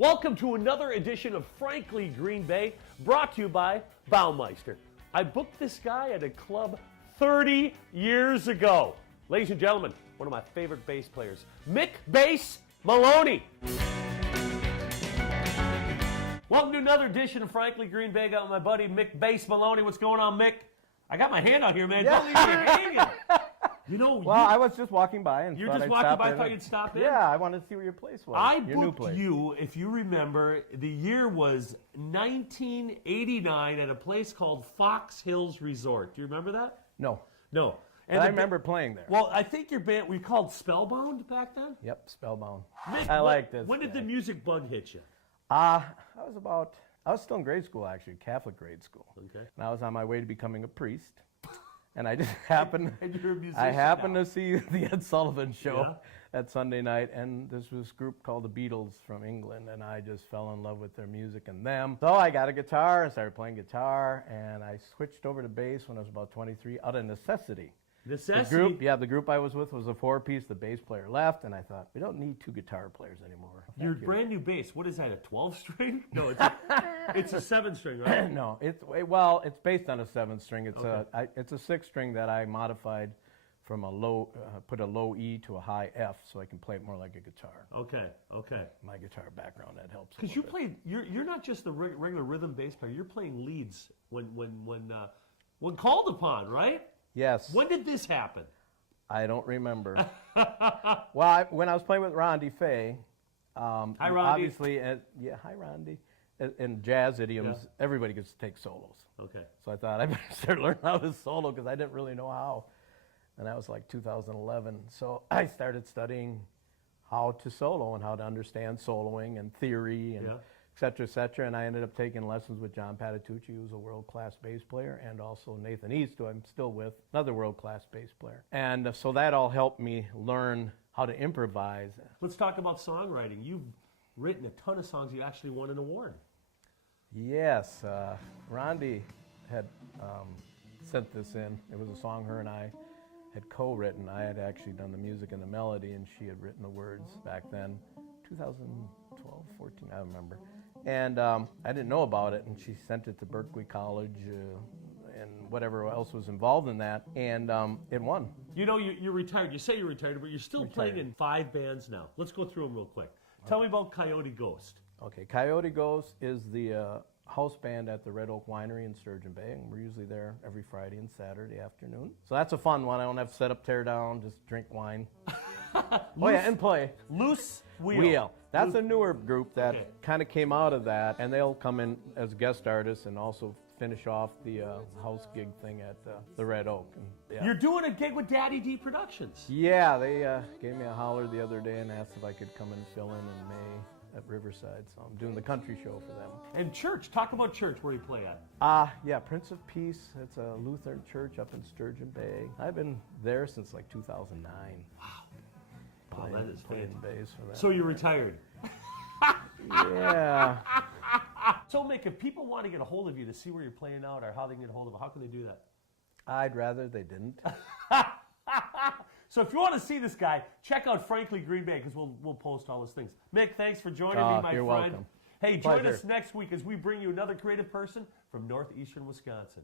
Welcome to another edition of Frankly Green Bay, brought to you by Baumeister. I booked this guy at a club 30 years ago. Ladies and gentlemen, one of my favorite bass players, Mickbass Maloney. Welcome to another edition of Frankly Green Bay. Got my buddy Mickbass Maloney. What's going on, Mick? I got my hand out here, man. Don't leave me hanging. You know, I was just walking by and you're just walking by. I thought you'd stop in. Yeah, I wanted to see where your place was. I your new booked place. you, if you remember, the year was 1989 at a place called Fox Hills Resort. Do you remember that? No. And I remember playing there. Well, I think your band, we called Spellbound back then? Yep, Spellbound. Mick, I like this. When did the music bug hit you? I was still in grade school, actually, Catholic grade school. Okay. And I was on my way to becoming a priest. And I just happened, And you're a musician I happened now. to see the Ed Sullivan show Yeah. that Sunday night, and this was a group called the Beatles from England, and I just fell in love with their music and them. So I got a guitar and started playing guitar, and I switched over to bass when I was about 23 out of necessity. Necessity? The group I was with was a four-piece. The bass player left, and I thought, we don't need two guitar players anymore. Your brand new bass, what is that, a 12-string? No, it's a 7-string, right? No, it's based on a 7-string. It's it's a 6-string that I modified from a low, put a low E to a high F, so I can play it more like a guitar. Okay. My guitar background, that helps. Because you played, you're not just the regular rhythm bass player. You're playing leads when called upon, right? Yes. When did this happen? I don't remember. Well, when I was playing with Rondi Fay, Hi, Rondi. obviously, hi Rondi. In jazz idioms, everybody gets to take solos. Okay. So I thought I better start learning how to solo because I didn't really know how. And that was like 2011. So I started studying how to solo and how to understand soloing and theory and et cetera, and I ended up taking lessons with John Patitucci, who's a world-class bass player, and also Nathan East, who I'm still with, another world-class bass player. And so that all helped me learn how to improvise. Let's talk about songwriting. You've written a ton of songs. You actually won an award. Yes, Rondi had sent this in. It was a song her and I had co-written. I had actually done the music and the melody, and she had written the words back then, 2012, 14, I don't remember. And I didn't know about it, and she sent it to Berkeley College and whatever else was involved in that, and it won. You know, you're retired. You say you're retired, but you're still playing in 5 bands now. Let's go through them real quick. Tell me about Coyote Ghost. Okay, Coyote Ghost is the house band at the Red Oak Winery in Sturgeon Bay, and we're usually there every Friday and Saturday afternoon. So that's a fun one. I don't have to set up, tear down, just drink wine. And play. Loose Wheel. That's a newer group that kind of came out of that, and they'll come in as guest artists and also finish off the house gig thing at the Red Oak. And, You're doing a gig with Daddy D Productions. Yeah, they gave me a holler the other day and asked if I could come and fill in May at Riverside, so I'm doing the country show for them. And church, talk about church, where you play at. Prince of Peace. It's a Lutheran church up in Sturgeon Bay. I've been there since like 2009. Wow. Playing, that is playing bass for that. So you're retired. Yeah. So, Mick, if people want to get a hold of you to see where you're playing out or how they can get a hold of you, how can they do that? I'd rather they didn't. So if you want to see this guy, check out Frankly Green Bay because we'll post all those things. Mick, thanks for joining me, my you're friend. welcome. Hey, join Pleasure. us next week as we bring you another creative person from northeastern Wisconsin.